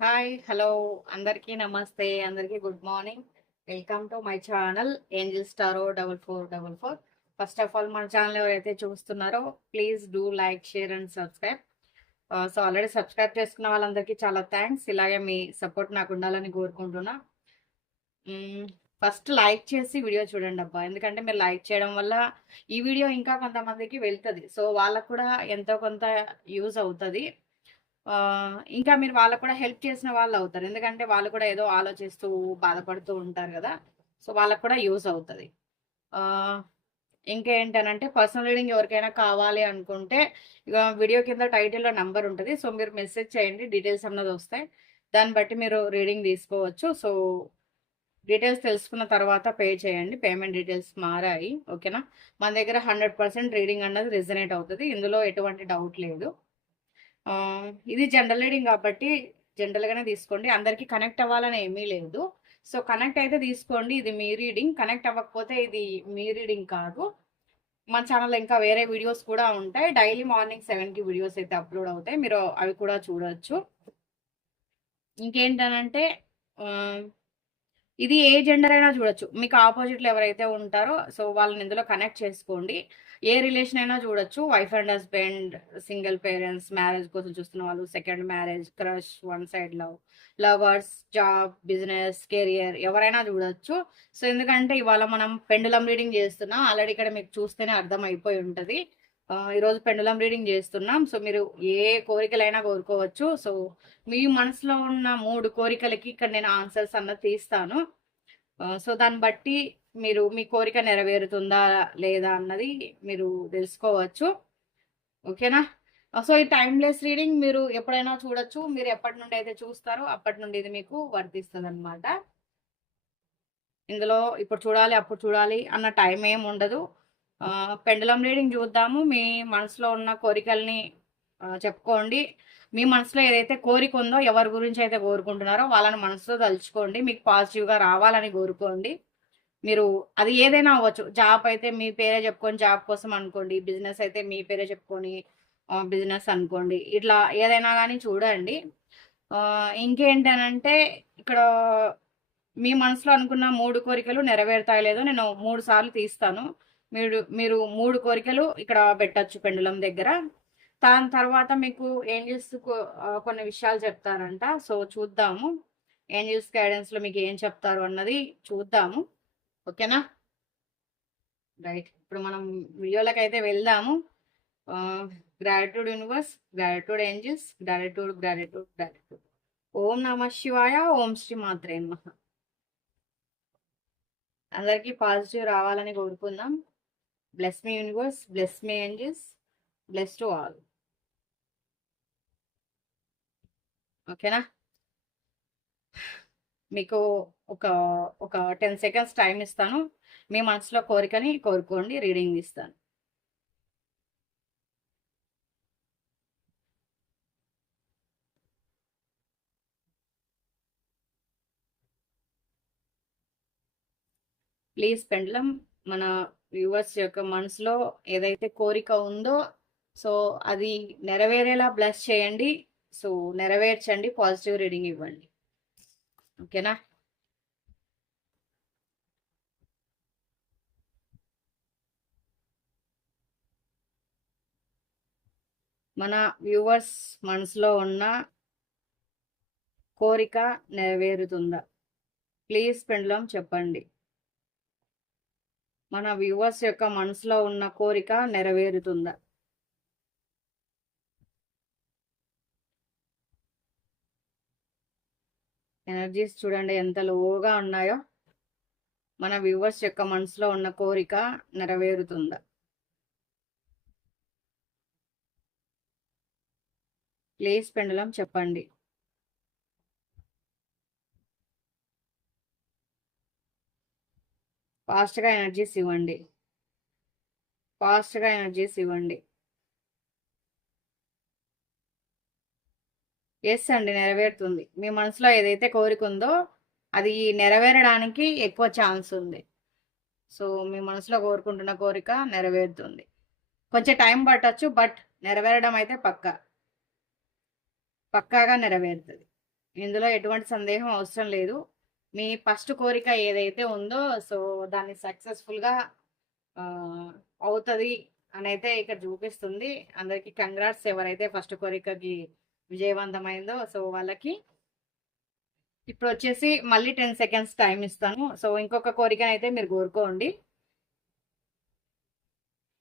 Hi hello అందరికీ నమస్తే. అందరికీ good morning welcome to my channel angel స్టారో double four double four first of all మన channel ఎవరైతే చూస్తున్నారో please do like share and subscribe so already subscribe చేసుకున్న వాళ్ళందరికీ చాలా థ్యాంక్స్ ఇలాగే మీ సపోర్ట్ నాకు ఉండాలని కోరుకుంటున్నా. Mm, ఫస్ట్ లైక్ చేసి వీడియో చూడండి అబ్బా. ఎందుకంటే మీరు లైక్ చేయడం వల్ల ఈ వీడియో ఇంకా కొంతమందికి వెళ్తుంది. సో వాళ్ళకు కూడా ఎంతో కొంత యూజ్ అవుతుంది. ఇంకా మీరు వాళ్ళకు కూడా హెల్ప్ చేసిన వాళ్ళు అవుతారు. ఎందుకంటే వాళ్ళు కూడా ఏదో ఆలోచిస్తూ బాధపడుతూ ఉంటారు కదా. సో వాళ్ళకు కూడా యూజ్ అవుతుంది. ఇంకేంటనంటే పర్సనల్ రీడింగ్ ఎవరికైనా కావాలి అనుకుంటే ఇక వీడియో కింద టైటిల్లో నంబర్ ఉంటుంది. సో మీరు మెసేజ్ చేయండి డీటెయిల్స్ అన్నది వస్తాయి. దాన్ని బట్టి మీరు రీడింగ్ తీసుకోవచ్చు. సో డీటెయిల్స్ తెలుసుకున్న తర్వాత పే చేయండి. పేమెంట్ డీటెయిల్స్ మారాయి. ఓకేనా? మన దగ్గర హండ్రెడ్ పర్సెంట్ రీడింగ్ అన్నది రిజనేట్ అవుతుంది. ఇందులో ఎటువంటి డౌట్ లేదు. ఇది జనరల్ రీడింగ్ కాబట్టి జనరల్గానే తీసుకోండి. అందరికీ కనెక్ట్ అవ్వాలని ఏమీ లేదు. సో కనెక్ట్ అయితే తీసుకోండి. ఇది మీ రీడింగ్. కనెక్ట్ అవ్వకపోతే ఇది మీ రీడింగ్ కాదు. మన ఛానల్లో ఇంకా వేరే వీడియోస్ కూడా ఉంటాయి. డైలీ మార్నింగ్ సెవెన్కి వీడియోస్ అయితే అప్లోడ్ అవుతాయి. మీరు అవి కూడా చూడవచ్చు ఇంకేంటనంటే ఇది ఏ జెండర్ అయినా చూడొచ్చు. మీకు ఆపోజిట్లో ఎవరైతే ఉంటారో సో వాళ్ళని ఇందులో కనెక్ట్ చేసుకోండి. ఏ రిలేషన్ అయినా చూడొచ్చు. Wife and husband single parents marriage కోసం చూస్తున్న వాళ్ళు second marriage crush one side love lovers job business career ఎవరైనా చూడొచ్చు. సో ఎందుకంటే ఇవాళ మనం పెండులం రీడింగ్ చేస్తున్నాం ఆల్రెడీ ఇక్కడ మీకు చూస్తేనే అర్థం అయిపోయి ఉంటుంది ఈరోజు పెండులం రీడింగ్ చేస్తున్నాం. సో మీరు ఏ కోరికలైనా కోరుకోవచ్చు. సో మీ మనసులో ఉన్న మూడు కోరికలకి ఇక్కడ నేను ఆన్సర్స్ అన్నది తీస్తాను. సో దాన్ని బట్టి మీరు మీ కోరిక నెరవేరుతుందా లేదా అన్నది మీరు తెలుసుకోవచ్చు. ఓకేనా? సో ఈ టైమ్లెస్ రీడింగ్ మీరు ఎప్పుడైనా చూడొచ్చు. మీరు ఎప్పటి నుండి అయితే చూస్తారో అప్పటి నుండి ఇది మీకు వర్తిస్తుంది అనమాట ఇందులో ఇప్పుడు చూడాలి అప్పుడు చూడాలి అన్న టైం ఏం ఉండదు. పెండలం రీడింగ్ చూద్దాము. మీ మనసులో ఉన్న కోరికల్ని చెప్పుకోండి. మీ మనసులో ఏదైతే కోరిక ఉందో ఎవరి గురించి అయితే కోరుకుంటున్నారో వాళ్ళని మనసులో తలుచుకోండి. మీకు పాజిటివ్గా రావాలని కోరుకోండి. మీరు అది ఏదైనా అవ్వచ్చు. జాబ్ అయితే మీ పేరే చెప్పుకొని జాబ్ కోసం అనుకోండి. బిజినెస్ అయితే మీ పేరే చెప్పుకొని బిజినెస్ అనుకోండి. ఇట్లా ఏదైనా కానీ చూడండి. ఇంకేంటనంటే ఇక్కడ మీ మనసులో అనుకున్న మూడు కోరికలు నెరవేరుతాయి లేదో నేను మూడు సార్లు తీస్తాను. మీరు మీరు మూడు కోరికలు ఇక్కడ పెట్టచ్చు పెండులం దగ్గర. దాని తర్వాత మీకు ఏంజిల్స్ కొన్ని విషయాలు చెప్తారంట. సో చూద్దాము. ఏంజిల్స్ గైడెన్స్లో మీకు ఏం చెప్తారు అన్నది చూద్దాము. ఓకేనా? రైట్. ఇప్పుడు మనం వీడియోలకు అయితే వెళ్దాము gratitude universe gratitude angels gratitude gratitude gratitude ఓం నమ శివాయ ఓం శ్రీ మాత్రే మహ అందరికీ పాజిటివ్ రావాలని కోరుకుందాం. Bless me universe bless me angels bless to all ఓకేనా? మీకు ఒక ఒక టెన్ సెకండ్స్ టైం ఇస్తాను. మీ మనసులో కోరికని కోరుకోండి రీడింగ్ ఇస్తాను. ప్లీజ్ పెండ్లం మన వ్యూవర్స్ యొక్క మనసులో ఏదైతే కోరిక ఉందో సో అది నెరవేరేలా బ్లెస్ చేయండి. సో నెరవేర్చండి పాజిటివ్ రీడింగ్ ఇవ్వండి. ఓకేనా? మన వ్యూవర్స్ మనసులో ఉన్న కోరిక నెరవేరుతుందా? ప్లీజ్ పెండ్లం చెప్పండి. మన వ్యూవర్స్ యొక్క మనసులో ఉన్న కోరిక నెరవేరుతుందా? ఎనర్జీస్ చూడండి ఎంత లోగా ఉన్నాయో. మన వ్యూవర్స్ యొక్క మనసులో ఉన్న కోరిక నెరవేరుతుందా? ప్లేస్ పెండలం చెప్పండి. ఫాస్ట్గా ఎనర్జీస్ ఇవ్వండి. ఫాస్ట్గా ఎనర్జీస్ ఇవ్వండి. ఎస్ అండి నెరవేరుతుంది. మీ మనసులో ఏదైతే కోరిక ఉందో అది నెరవేరడానికి ఎక్కువ ఛాన్స్ ఉంది. సో మీ మనసులో కోరుకుంటున్న కోరిక నెరవేరుతుంది. కొంచెం టైం పట్టచ్చు బట్ నెరవేరడం అయితే పక్కా. పక్కాగా నెరవేరుతుంది. ఇందులో ఎటువంటి సందేహం అవసరం లేదు. మీ ఫస్ట్ కోరిక ఏదైతే ఉందో సో దాన్ని సక్సెస్ఫుల్గా అవుతుంది అని అయితే ఇక్కడ చూపిస్తుంది. అందరికీ కంగ్రాట్స్ ఎవరైతే ఫస్ట్ కోరికకి విజయవంతమైందో సో వాళ్ళకి ఇప్పుడు వచ్చేసి మళ్ళీ టెన్ సెకండ్స్ టైం ఇస్తాను. సో ఇంకొక కోరికనైతే మీరు కోరుకోండి.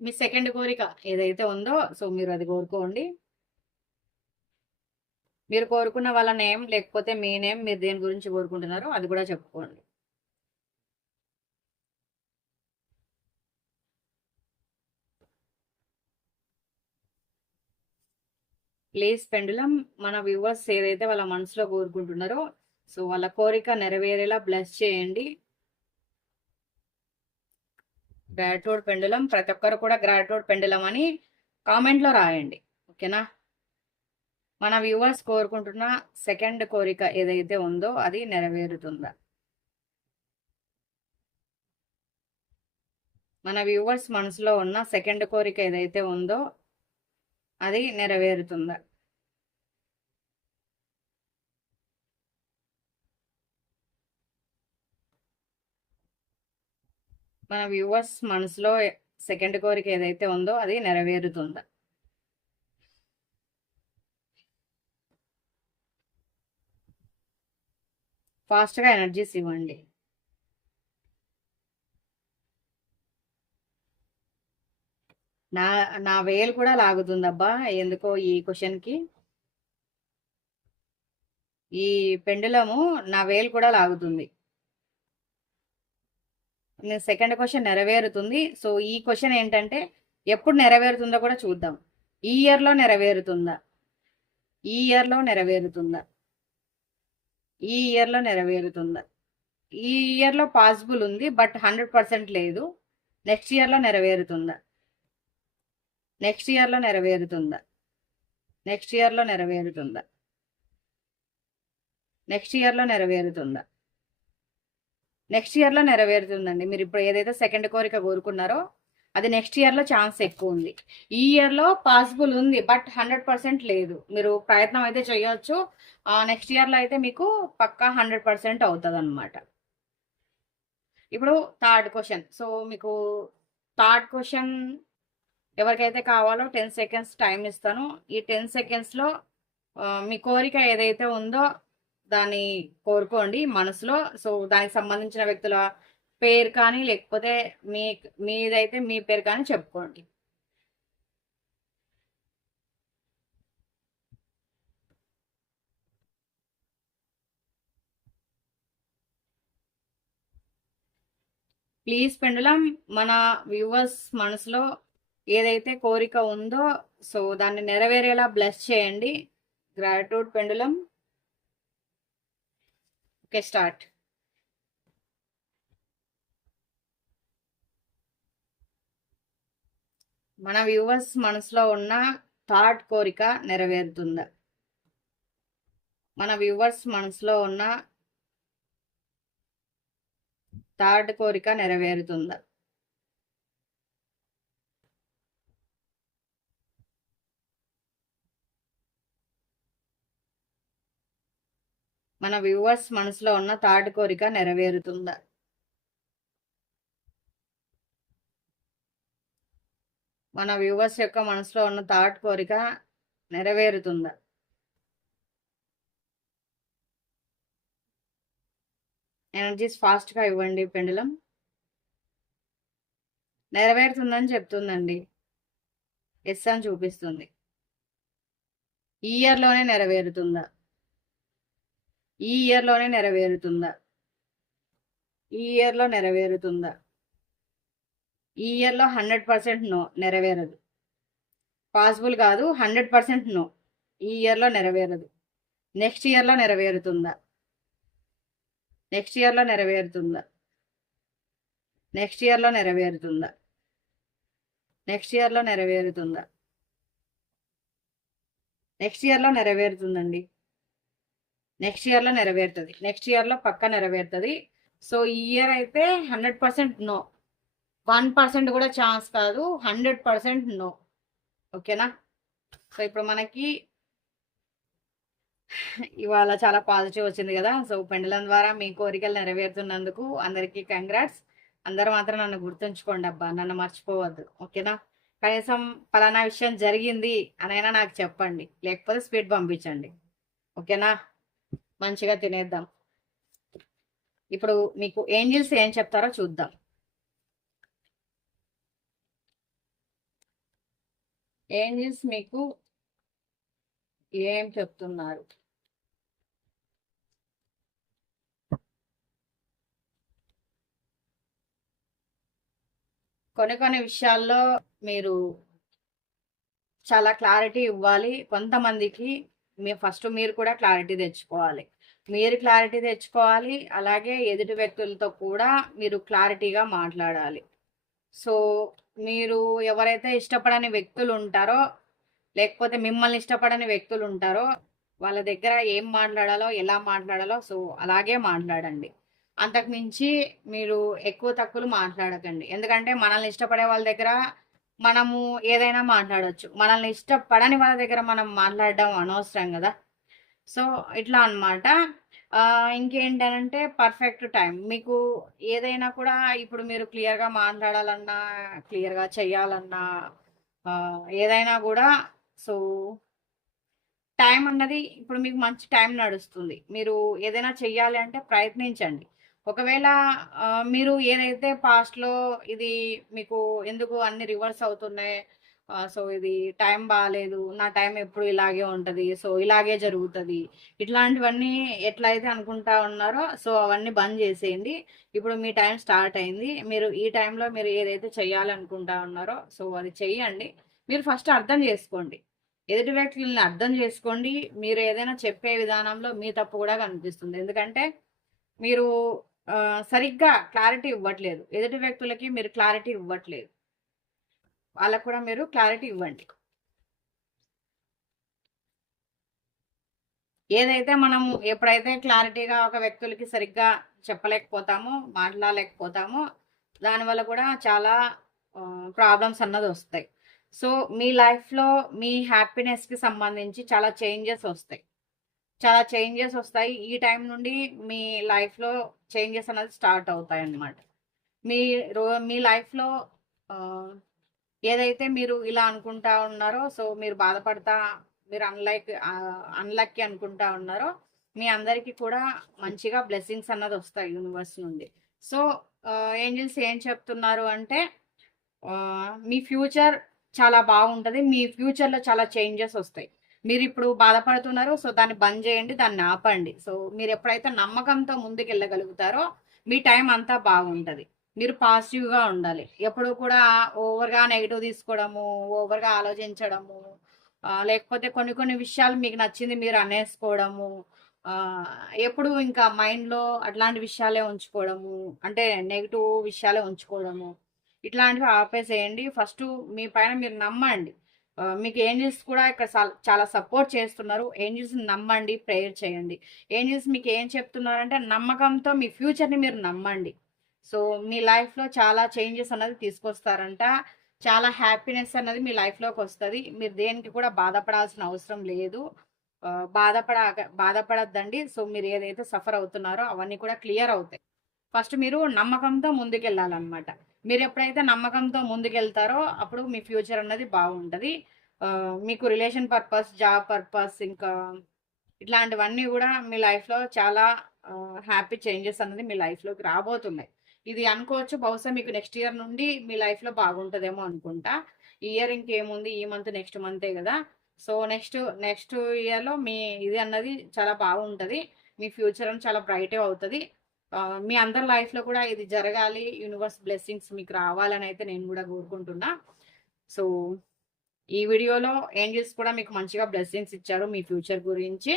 మీ సెకండ్ కోరిక ఏదైతే ఉందో సో మీరు అది కోరుకోండి. మీరు కోరుకున్న వాళ్ళ నేమ్ లేకపోతే మీ నేమ్ మీరు దేని గురించి కోరుకుంటున్నారో అది కూడా చెప్పుకోండి. ప్లేస్ పెండులం మన వ్యూవర్స్ ఏదైతే వాళ్ళ మనసులో కోరుకుంటున్నారో సో వాళ్ళ కోరిక నెరవేరేలా బ్లెస్ చేయండి. గ్రాట్యూడ్ పెండులం ప్రతి ఒక్కరు కూడా గ్రాట్యూడ్ పెండులం అని కామెంట్లో రాయండి. ఓకేనా? మన వ్యూవర్స్ కోరుకుంటున్న సెకండ్ కోరిక ఏదైతే ఉందో అది నెరవేరుతుందా? మన వ్యూవర్స్ మనసులో ఉన్న సెకండ్ కోరిక ఏదైతే ఉందో అది నెరవేరుతుందా? మన వ్యూవర్స్ మనసులో సెకండ్ కోరిక ఏదైతే ఉందో అది నెరవేరుతుందా? ఫాస్ట్గా ఎనర్జీస్ ఇవ్వండి. నా నా వేలు కూడా లాగుతుందబ్బా ఎందుకో ఈ క్వశ్చన్కి. ఈ పెండులము నా వేలు కూడా లాగుతుంది. సెకండ్ క్వశ్చన్ నెరవేరుతుంది. సో ఈ క్వశ్చన్ ఏంటంటే ఎప్పుడు నెరవేరుతుందో కూడా చూద్దాం. ఈ ఇయర్లో నెరవేరుతుందా? ఈ ఇయర్లో నెరవేరుతుందా? ఈ ఇయర్లో నెరవేరుతుందా? ఈ ఇయర్లో పాసిబుల్ ఉంది బట్ హండ్రెడ్ పర్సెంట్ లేదు. నెక్స్ట్ ఇయర్లో నెరవేరుతుందా? నెక్స్ట్ ఇయర్లో నెరవేరుతుందా? నెక్స్ట్ ఇయర్లో నెరవేరుతుందా? నెక్స్ట్ ఇయర్లో నెరవేరుతుందా? నెక్స్ట్ ఇయర్లో నెరవేరుతుందండి. మీరు ఇప్పుడు ఏదైతే సెకండ్ కోరిక కోరుకున్నారో అది నెక్స్ట్ ఇయర్లో ఛాన్స్ ఎక్కువ ఉంది. ఈ ఇయర్లో పాసిబుల్ ఉంది బట్ హండ్రెడ్ పర్సెంట్ లేదు. మీరు ప్రయత్నం అయితే చేయొచ్చు. నెక్స్ట్ ఇయర్లో అయితే మీకు పక్కా హండ్రెడ్ పర్సెంట్ అవుతుంది అనమాట ఇప్పుడు థర్డ్ క్వశ్చన్ సో మీకు థర్డ్ క్వశ్చన్ ఎవరికైతే కావాలో టెన్ సెకండ్స్ టైం ఇస్తాను. ఈ టెన్ సెకండ్స్లో మీ కోరిక ఏదైతే ఉందో దాన్ని కోరుకోండి మనసులో. సో దానికి సంబంధించిన వ్యక్తుల పేరు కానీ లేకపోతే మీ మీదైతే మీ పేరు కానీ చెప్పుకోండి. ప్లీజ్ పెండులం మన వ్యూవర్స్ మనసులో ఏదైతే కోరిక ఉందో సో దాన్ని నెరవేరేలా బ్లెస్ చేయండి. Gratitude pendulum. Okay start. మన వ్యూవర్స్ మనసులో ఉన్న థాట్ కోరిక నెరవేరుతుందా? మన వ్యూవర్స్ మనసులో ఉన్న థాట్ కోరిక నెరవేరుతుందా? మన వ్యూవర్స్ మనసులో ఉన్న థర్డ్ కోరిక నెరవేరుతుందా? మన వ్యూవర్స్ యొక్క మనసులో ఉన్న థాట్ కోరిక నెరవేరుతుందా? ఎనర్జీస్ ఫాస్ట్గా ఇవ్వండి పెండలం. నెరవేరుతుందని చెప్తుందండి. ఎస్ అని చూపిస్తుంది. ఈ ఇయర్లోనే నెరవేరుతుందా? ఈ ఇయర్లోనే నెరవేరుతుందా? ఈ ఇయర్లో నెరవేరుతుందా? ఈ ఇయర్లో హండ్రెడ్ పర్సెంట్ నో నెరవేరదు. పాసిబుల్ కాదు హండ్రెడ్ పర్సెంట్ నో ఈ ఇయర్లో నెరవేరదు. నెక్స్ట్ ఇయర్లో నెరవేరుతుందా? నెక్స్ట్ ఇయర్లో నెరవేరుతుందా? నెక్స్ట్ ఇయర్లో నెరవేరుతుందా? నెక్స్ట్ ఇయర్లో నెరవేరుతుందా? నెక్స్ట్ ఇయర్లో నెరవేరుతుందండి. నెక్స్ట్ ఇయర్లో నెరవేరుతుంది. నెక్స్ట్ ఇయర్లో పక్క నెరవేరుతుంది. సో ఈ ఇయర్ అయితే hundred percent no. One percent కూడా ఛాన్స్ కాదు. Hundred percent no. ఓకేనా? సో ఇప్పుడు మనకి ఇవాళ చాలా పాజిటివ్ వచ్చింది కదా. సో పెండలం ద్వారా మీ కోరికలు నెరవేరుతున్నందుకు అందరికీ కంగ్రాట్స్. అందరూ మాత్రం నన్ను గుర్తుంచుకోండి అబ్బా. నన్ను మర్చిపోవద్దు. ఓకేనా? కనీసం పలానా విషయం జరిగింది అనైనా నాకు చెప్పండి. లేకపోతే స్పీడ్ పంపించండి. ఓకేనా? మంచిగా తినేద్దాం. ఇప్పుడు మీకు ఏంజిల్స్ ఏం చెప్తారో చూద్దాం. ఏంజిల్స్ మీకు ఏం చెప్తున్నారు? కొన్ని కొన్ని విషయాల్లో మీరు చాలా క్లారిటీ ఇవ్వాలి. కొంతమందికి మీ ఫస్ట్ మీరు కూడా క్లారిటీ తెచ్చుకోవాలి. మీరు క్లారిటీ తెచ్చుకోవాలి. అలాగే ఎదుటి వ్యక్తులతో కూడా మీరు క్లారిటీగా మాట్లాడాలి. సో మీరు ఎవరైతే ఇష్టపడని వ్యక్తులు ఉంటారో లేకపోతే మిమ్మల్ని ఇష్టపడని వ్యక్తులు ఉంటారో వాళ్ళ దగ్గర ఏం మాట్లాడాలో ఎలా మాట్లాడాలో సో అలాగే మాట్లాడండి. అంతకుమించి మీరు ఎక్కువ తక్కువలు మాట్లాడకండి. ఎందుకంటే మనల్ని ఇష్టపడే వాళ్ళ దగ్గర మనము ఏదైనా మాట్లాడవచ్చు మనల్ని ఇష్టపడని వాళ్ళ దగ్గర మనం మాట్లాడడం అనవసరం కదా. సో ఇట్లా అనమాట ఇంకేంటనంటే పర్ఫెక్ట్ టైం మీకు ఏదైనా కూడా ఇప్పుడు మీరు క్లియర్గా మాట్లాడాలన్నా క్లియర్గా చేయాలన్నా ఏదైనా కూడా సో టైం అన్నది ఇప్పుడు మీకు మంచి టైం నడుస్తుంది. మీరు ఏదైనా చెయ్యాలి అంటే ప్రయత్నించండి. ఒకవేళ మీరు ఏదైతే పాస్ట్లో ఇది మీకు ఎందుకు అన్ని రివర్స్ అవుతున్నాయి సో ఇది టైం బాగాలేదు నా టైం ఎప్పుడు ఇలాగే ఉంటుంది సో ఇలాగే జరుగుతుంది ఇట్లాంటివన్నీ ఎట్లయితే అనుకుంటా ఉన్నారో సో అవన్నీ బంద్ చేసేయండి. ఇప్పుడు మీ టైం స్టార్ట్ అయింది మీరు ఈ టైంలో మీరు ఏదైతే చేయాలనుకుంటా ఉన్నారో సో అది చెయ్యండి మీరు ఫస్ట్ అర్థం చేసుకోండి. ఎదుటి వ్యక్తులని అర్థం చేసుకోండి. మీరు ఏదైనా చెప్పే విధానంలో మీ తప్పు కూడా కనిపిస్తుంది. ఎందుకంటే మీరు సరిగ్గా క్లారిటీ ఇవ్వట్లేదు. ఎదుటి వ్యక్తులకి మీరు క్లారిటీ ఇవ్వట్లేదు. వాళ్ళకు కూడా మీరు క్లారిటీ ఇవ్వండి. ఏదైతే మనం ఎప్పుడైతే క్లారిటీగా ఒక వ్యక్తులకి సరిగ్గా చెప్పలేకపోతామో మాట్లాడలేకపోతామో దానివల్ల కూడా చాలా ప్రాబ్లమ్స్ అన్నది వస్తాయి. సో మీ లైఫ్లో మీ హ్యాపీనెస్కి సంబంధించి చాలా చేంజెస్ వస్తాయి. చాలా చేంజెస్ వస్తాయి. ఈ టైం నుండి మీ లైఫ్లో చేంజెస్ అనేది స్టార్ట్ అవుతాయి అన్నమాట. మీ రో మీ లైఫ్లో ఏదైతే మీరు ఇలా అనుకుంటా ఉన్నారో సో మీరు బాధపడతా మీరు అన్లైక్ అన్లక్కి అనుకుంటా ఉన్నారో మీ అందరికీ కూడా మంచిగా బ్లెస్సింగ్స్ అన్నది వస్తాయి యూనివర్స్ నుండి. సో ఏంజిల్స్ ఏం చెప్తున్నారు అంటే మీ ఫ్యూచర్ చాలా బాగుంటుంది. మీ ఫ్యూచర్లో చాలా చేంజెస్ వస్తాయి. మీరు ఇప్పుడు బాధపడుతున్నారు సో దాన్ని బంద్ చేయండి దాన్ని ఆపండి. సో మీరు ఎప్పుడైతే నమ్మకంతో ముందుకు వెళ్ళగలుగుతారో మీ టైం అంతా బాగుంటుంది. మీరు పాజిటివ్గా ఉండాలి. ఎప్పుడు కూడా ఓవర్గా నెగిటివ్ తీసుకోవడము ఓవర్గా ఆలోచించడము లేకపోతే కొన్ని కొన్ని విషయాలు మీకు నచ్చింది మీరు అనేసుకోవడము ఎప్పుడు ఇంకా మైండ్లో అట్లాంటి విషయాలే ఉంచుకోవడము అంటే నెగిటివ్ విషయాలే ఉంచుకోవడము ఇట్లాంటివి ఆపేసేయండి. ఫస్ట్ మీ పైన మీరు నమ్మండి. మీకు ఏంజిల్స్ కూడా ఇక్కడ చాలా సపోర్ట్ చేస్తున్నారు. ఏంజిల్స్ని నమ్మండి ప్రేయర్ చేయండి. ఏంజిల్స్ మీకు ఏం చెప్తున్నారంటే నమ్మకంతో మీ ఫ్యూచర్ని మీరు నమ్మండి. సో మీ లైఫ్లో చాలా చేంజెస్ అన్నది తీసుకొస్తారంట. చాలా హ్యాపీనెస్ అన్నది మీ లైఫ్లోకి వస్తుంది. మీరు దేనికి కూడా బాధపడాల్సిన అవసరం లేదు. బాధపడ బాధపడద్దండి. సో మీరు ఏదైతే సఫర్ అవుతున్నారో అవన్నీ కూడా క్లియర్ అవుతాయి. ఫస్ట్ మీరు నమ్మకంతో ముందుకెళ్ళాలన్నమాట. మీరు ఎప్పుడైతే నమ్మకంతో ముందుకెళ్తారో అప్పుడు మీ ఫ్యూచర్ అన్నది బాగుంటుంది. మీకు రిలేషన్ పర్పస్ జాబ్ పర్పస్ ఇంకా ఇట్లాంటివన్నీ కూడా మీ లైఫ్లో చాలా హ్యాపీ చేంజెస్ అనేది మీ లైఫ్లోకి రాబోతున్నాయి. ఇది అనుకోవచ్చు బహుశా మీకు నెక్స్ట్ ఇయర్ నుండి మీ లైఫ్లో బాగుంటుందేమో అనుకుంటా. ఈ ఇయర్ ఇంకేముంది ఈ మంత్ నెక్స్ట్ మంతే కదా. సో నెక్స్ట్ నెక్స్ట్ ఇయర్లో మీ ఇది అన్నది చాలా బాగుంటుంది. మీ ఫ్యూచర్ అని చాలా బ్రైట్ అవుతుంది. మీ అందరి లైఫ్లో కూడా ఇది జరగాలి యూనివర్స్ బ్లెస్సింగ్స్ మీకు రావాలని అయితే నేను కూడా కోరుకుంటున్నా. సో ఈ వీడియోలో ఏంజిల్స్ కూడా మీకు మంచిగా బ్లెస్సింగ్స్ ఇచ్చారు మీ ఫ్యూచర్ గురించి.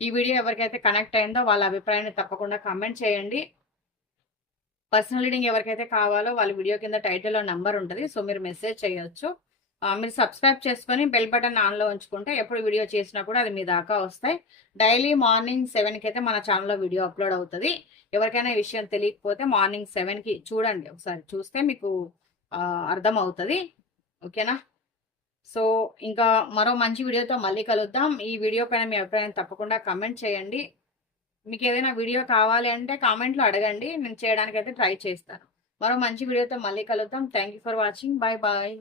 ఈ వీడియో ఎవరికైతే కనెక్ట్ అయిందో వాళ్ళ అభిప్రాయాన్ని తప్పకుండా కమెంట్ చేయండి. పర్సనల్ రీడింగ్ ఎవరికైతే కావాలో వాళ్ళ వీడియో కింద టైటిల్లో నెంబర్ ఉంటుంది సో మీరు మెసేజ్ చేయొచ్చు. మీరు సబ్స్క్రైబ్ చేసుకొని బెల్ బటన్ ఆన్లో ఉంచుకుంటే ఎప్పుడు వీడియో చేసినా కూడా అది మీ దాకా వస్తాయి. డైలీ మార్నింగ్ సెవెన్కి అయితే మన ఛానల్లో వీడియో అప్లోడ్ అవుతుంది. ఎవరికైనా ఈ విషయం తెలియకపోతే మార్నింగ్ సెవెన్కి చూడండి. ఒకసారి చూస్తే మీకు అర్థం అవుతుంది ఓకేనా? సో ఇంకా మరో మంచి వీడియోతో మళ్ళీ కలుద్దాం. ఈ వీడియో పైన మీ అభిప్రాయం తప్పకుండా కమెంట్ చేయండి. మీకు ఏదైనా వీడియో కావాలి అంటే కామెంట్లో అడగండి. నేను చేయడానికి అయితే ట్రై చేస్తాను. మరో మంచి వీడియోతో మళ్ళీ కలుద్దాం. Thank you for watching. Bye bye.